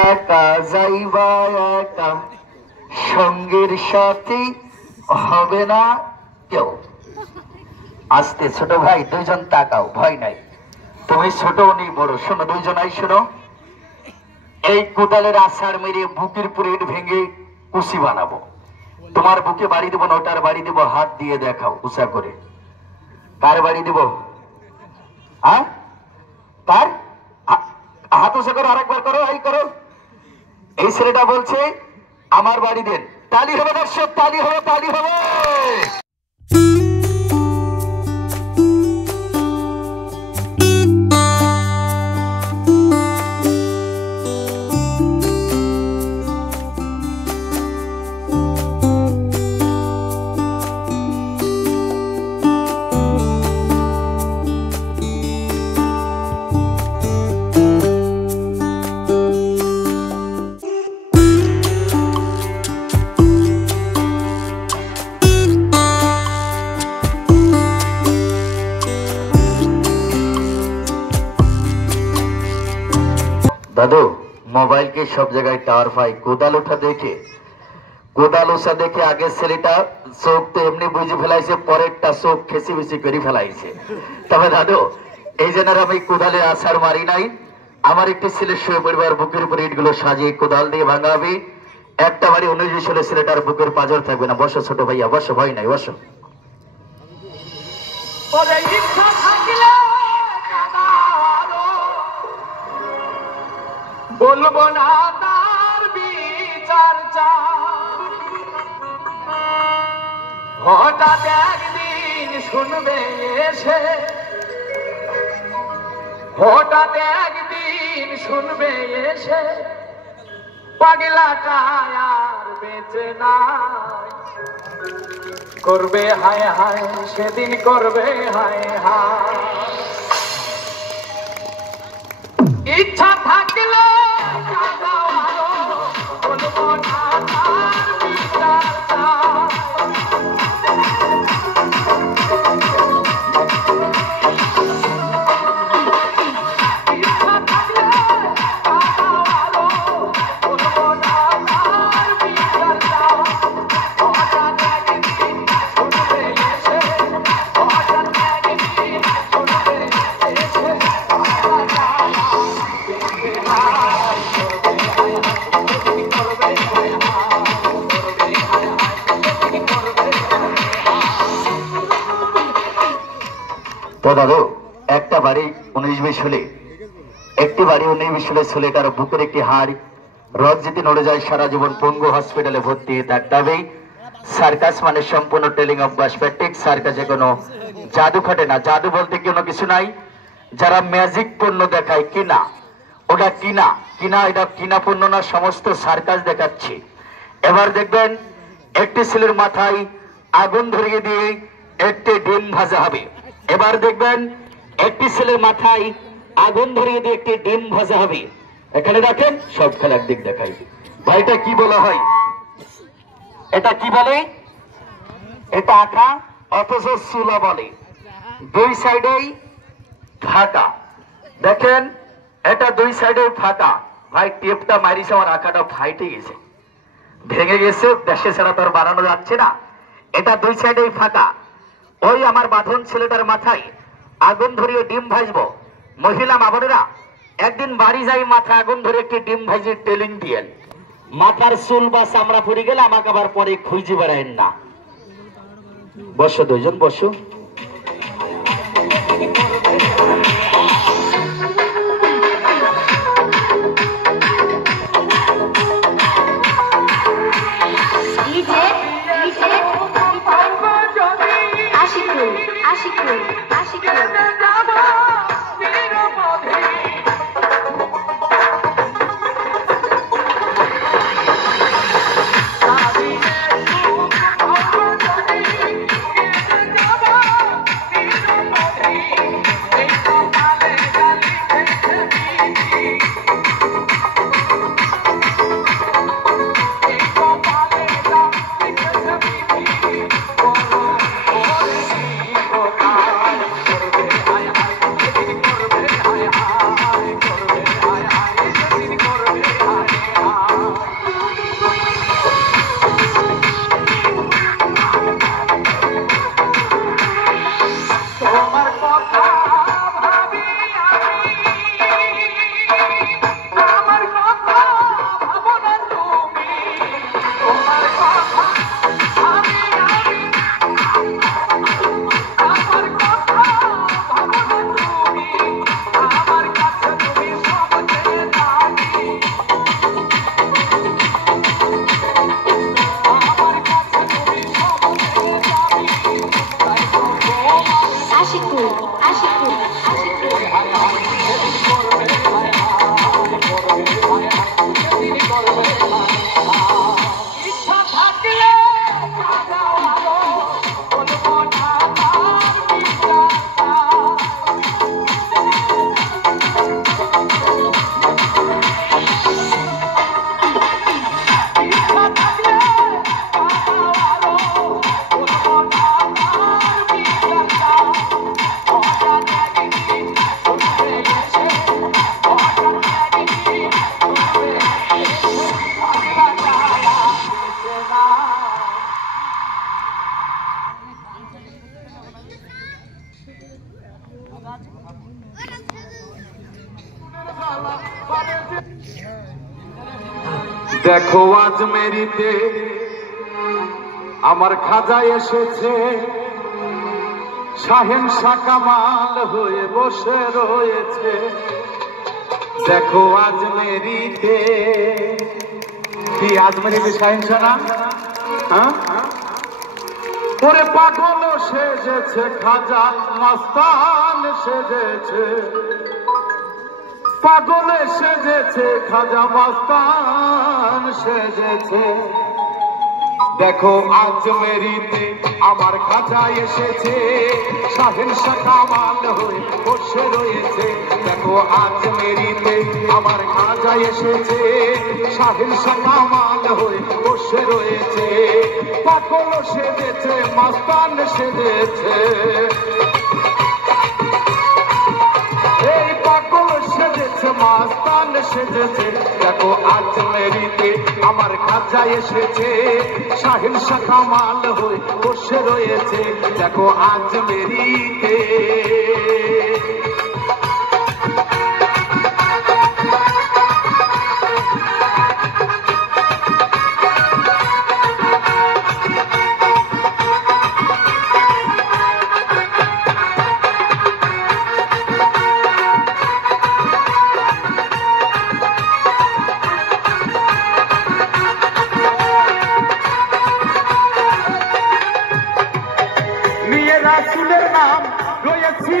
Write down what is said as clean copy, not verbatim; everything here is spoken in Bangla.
একা যাইবা একা, সঙ্গীর সাথী হবে না কেউ। আস্তে ছোট ভাই, দুইজন তাকাও, ভয় নাই। তুমি ছোট উনি বড়, শোনো দুইজনাই শোনো। এই কোদালের আছাড় মেরে বুকের পুরেট ভেঙে কুচি বানাবো। তোমার বুকে বাড়ি দেবো না, ওটার বাড়ি দেবো। হাত দিয়ে দেখাও উঁচা করে। কার বাড়ি দেবো? কার? হাত উঁচা করো, আরেকবার করো, এই করো। এই ছেলেটা বলছে আমার বাড়ি দেন। তালি হবে দর্শক, তালি হবে, তালি হবে। দাদু, মোবাইল के सब जगह टावर पाई। कोदाल उठा देखे, कोदाल उषा देखे आगे ছেলেটা চোখ তো এমনি বুঝে ফেলাইছে, পরেরটা চোখ খেসি বেশি করে ফেলাইছে। তবে দাদু, এই জন্য আমি কোদালের আছাড় মারি নাই। আমার একটি ছেলে শুয়ে পরিবার বুকের উপর ইটগুলো সাজিয়ে কোদাল দিয়ে ভাঙাবে। একটা বাড়ি 19 সালে ছেলেটার বুকের পাজর থাকবে না। বসো ছোট ভাইয়া, বসো, ভয় নাই, বসো। বলবো না তার বিচার হঠাৎ একদিন শুনবে এসে, হঠাৎ একদিন শুনবে এসে পাগলাটা আর বেঁচে নাই। করবে হায় হায়, সেদিন করবে হায় হায়। ইচ্ছা থাকলে বলবো না তার বিচার তো দাদু, একটা বাড়ি 19-20 সালে, একটি বাড়ি 19-20 সালে ছেলেটার বুকের একটি হাড় রথ যেতে নড়ে যায়, সারা জীবন পঙ্গু হসপিটালে ভর্তি থাকতে হবে। সার্কাস মানে সম্পূর্ণ টেলিং অফ বাসপ্যাটিক। সার্কাসে কোনো জাদু খাটে না। জাদু বলতে কোনো কিছু নাই। যারা ম্যাজিক পণ্য দেখায় কিনা, ওটা কিনা কিনা, এটা কিনা পণ্য না, সমস্ত সার্কাস দেখাচ্ছে। এবার দেখবেন একটি ছেলের মাথায় আগুন ধরিয়ে দিয়ে একটি ডিম ভাজা হবে। এবার দেখবেন একটি ছেলের মাথায় আগুন ধরিয়ে দিয়ে একটি ডিম ভাজা হবে। এখানে দেখেন সব খেলার দিক দেখাই। ভাইটা কি বলা হয়? এটা কি বলে? এটা আঁকা, অথচ চুলা বলে। দুই সাইডেই ফাঁকা। দেখেন এটা দুই সাইডে ফাঁকা। ভাই টেপটা মারিছে, আমার আঁকাটা ফাইটে গেছে, ভেঙে গেছে। দেশে ছাড়া তো আর বানানো যাচ্ছে না। এটা দুই সাইডেই ফাঁকা। ওই আমার বাঁধন ছেলেটার মাথায় আগুন ধরিয়ে ডিম ভাজবো। মহিলা মা বোনেরা, একদিন বাড়ি যাই, মাথা আগুন ধরে একটি ডিম ভাজি টেলিং দিয়েন। মাথার চুল বা চামড়া পড়ে গেলে আমাকে আবার পরে খুঁজে বেড়ায়েন না। বসো দুইজন, বসো। দেখো আজ মেরিতে আমার খাজা এসেছে, শাহেনশাহ কামাল হয়ে বসে রয়েছে। দেখো আজ মেরিতে, কি আজ মেরিতে শাহেনশাহ না? হ্যাঁ, ওরে পাগল সেজেছে খাজা মস্তান সেজেছে, পাগল সেজেছে খাজা মস্তান সেজেছে। দেখো আজ মেরিতে আমার খাজা এসেছে, শাহেনশাহ কামাল হয়ে বসে রয়েছে। দেখো আজ মেরিতে আমার খাজা এসেছে, শাহেনশাহ কামাল হয়ে বসে রয়েছে। পাগল সেজেছে মস্তান সেজেছে, এই পাগল সেজেছে মস্তান সেজেছে। দেখো আজ মেরিতে আমার খাজা এসেছে, শাহেনশাহ কামাল হয়ে বসে রয়েছে। দেখো আজ মেরিতে। রাসূলের নাম রয়েছে।